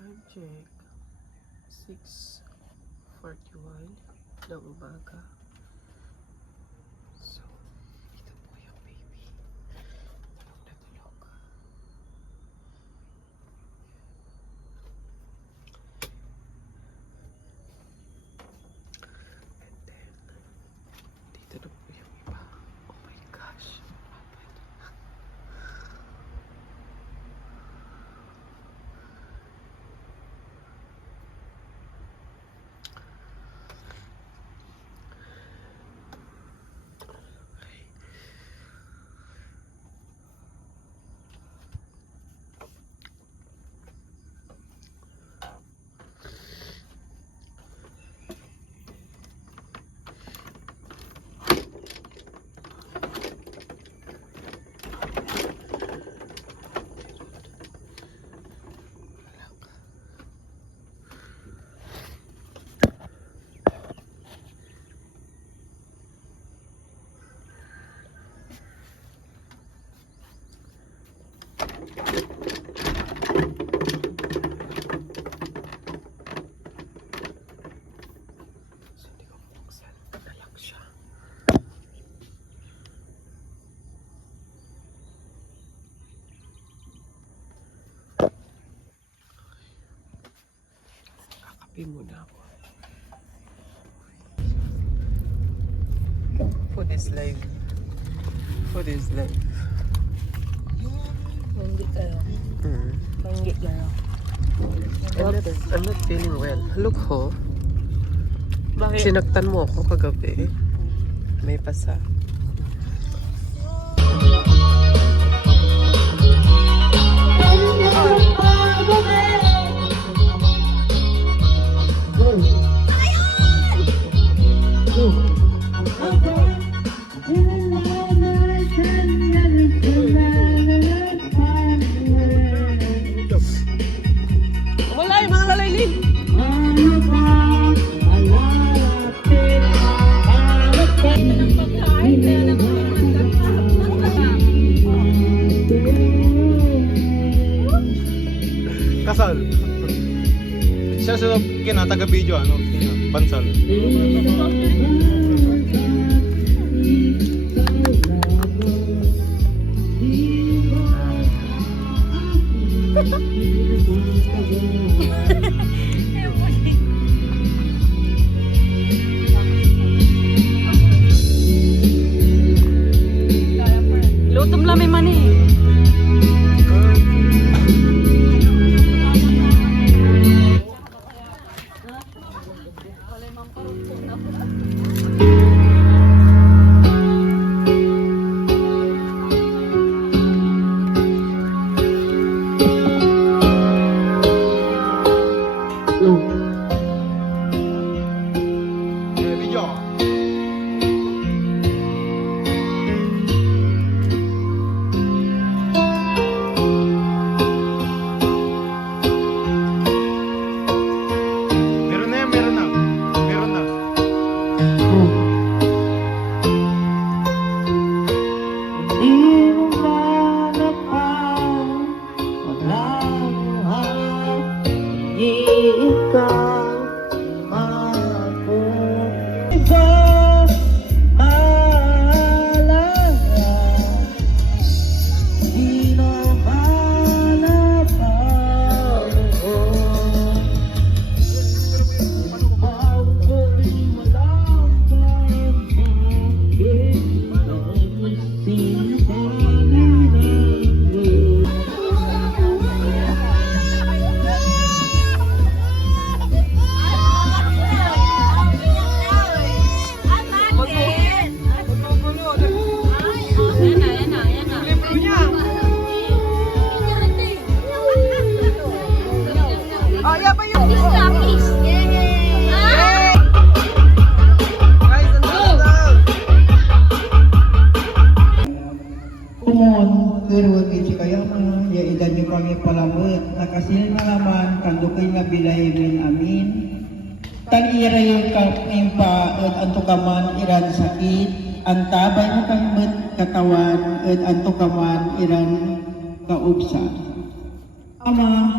Time check, 6:41 ng umaga. So, ito po yung baby. Tulog na tulog. And then, dito na po yung iba. Oh my gosh. Muna ako. Food is live. Food is live. Manggit kayo. Manggit kayo. I'm not feeling well. Look ho. Bakit? Sinaktan mo ako kagabi. May pasa. Kasal. Siya sa taga-video, pansal. Lutom lang may mani. Video. Meron na. Irwagi kaya mga ya idan nyo kami palabot nakasil na naman kandukay nga bilahimin amin tan irayo kami pa at antukaman iran sakit antabay mo kambet katawan at antukaman iran kaubsa ama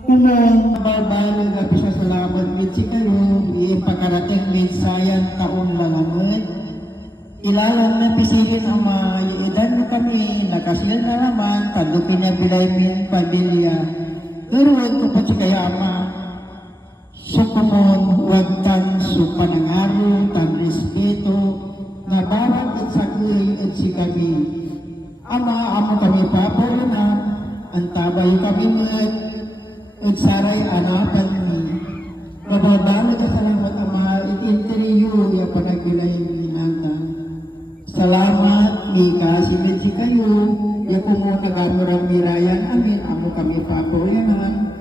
Kumong babalo nga pisasalamat mit si kayo, ipakarating mit sayang taon lalamit. Ilalang na pisilin ang maiidan mo kami, nakasil na naman, tadukin niya bilay min pamilya. Pero wag ko po si kaya ama, sukumon, wag tang supanangaro, tang respeto, na bawat itsagay at si kami. Ama, amo kami papalo na, antabay kami mat, at saray anapan mi. Mababalo ka salamat ama, itinteriyo ya panagbilay minantang. Salamat, Mika, simid si kayo, ya kumo nagamurang mirayan amin, amo kami papuyanan.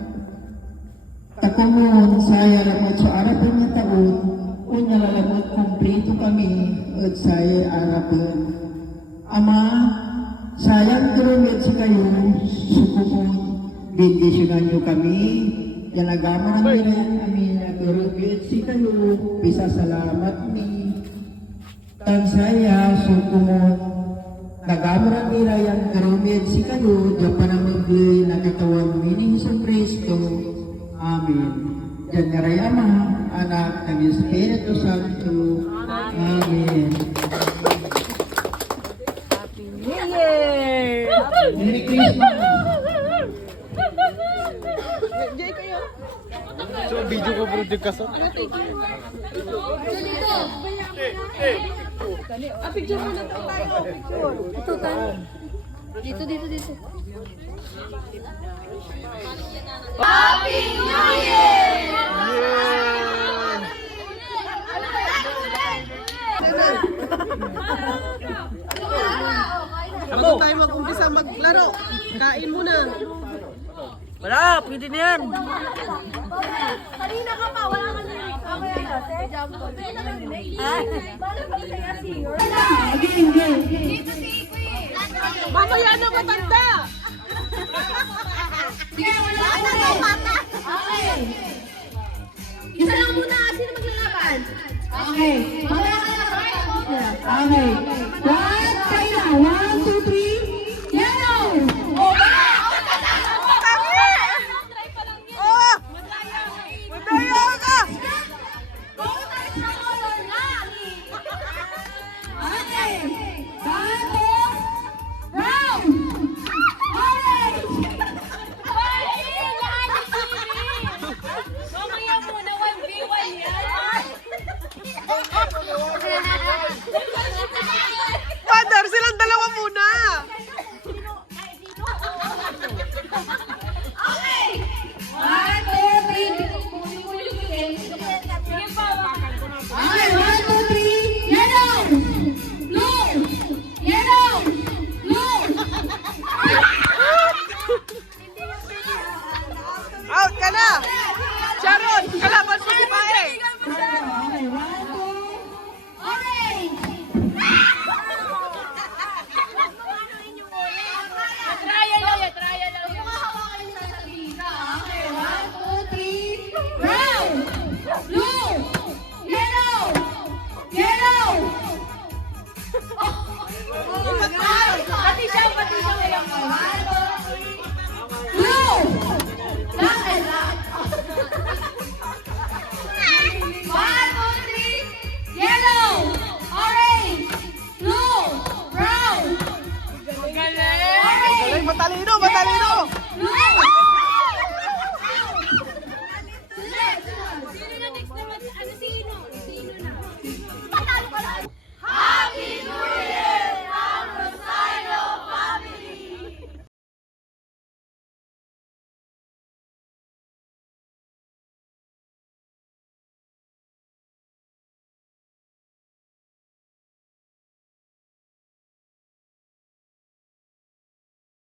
Takumon, saya lamot sa arapan ng taon, o nalalamot kumplito kami, at saya arapan. Ama, sayang turumit si kayo, sukumon, bindisyonan niyo kami, yan nagaman ang mirayan amin, nagurugit si kayo, bisa salamat mi. Tansaya, sukumon, nagaman ang mirayan, nagurugit si kayo, yan panamagli, nakatawan mining sa Kristo. Amen. Yan naray Ama, Anak, ng Espiritu Santo. Amen. Happy New Year! Merry Christmas. So, video ko bro, di kasal. Picture muna tayo. Picture. Ito tayo. Dito. Happy New Year! Bago tayo mag-umpisa maglaro, kain muna. Wala, pwede na yan. Kanina ka pa, wala ka na rin. Okay, kasi. Mamaya na matanda. Sige, wala ka na rin. Okay. Isa lang muna, sino maglalaban? Okay. Mamaya ka na. Okay. One, kaya. 1, 2, 3. Yellow! Father, silang dalawa muna. Okay, 1, 2, 3. Yellow! Blue! Yellow! Blue! Out ka na. Sharon, kalaban mo si Mae. Orange! Trial lang. Yung hawakan yung sasabihin ka. Okay, 1, 2, 3. Brown! Blue! Yellow! Yellow! Pati siya ngayon. 1,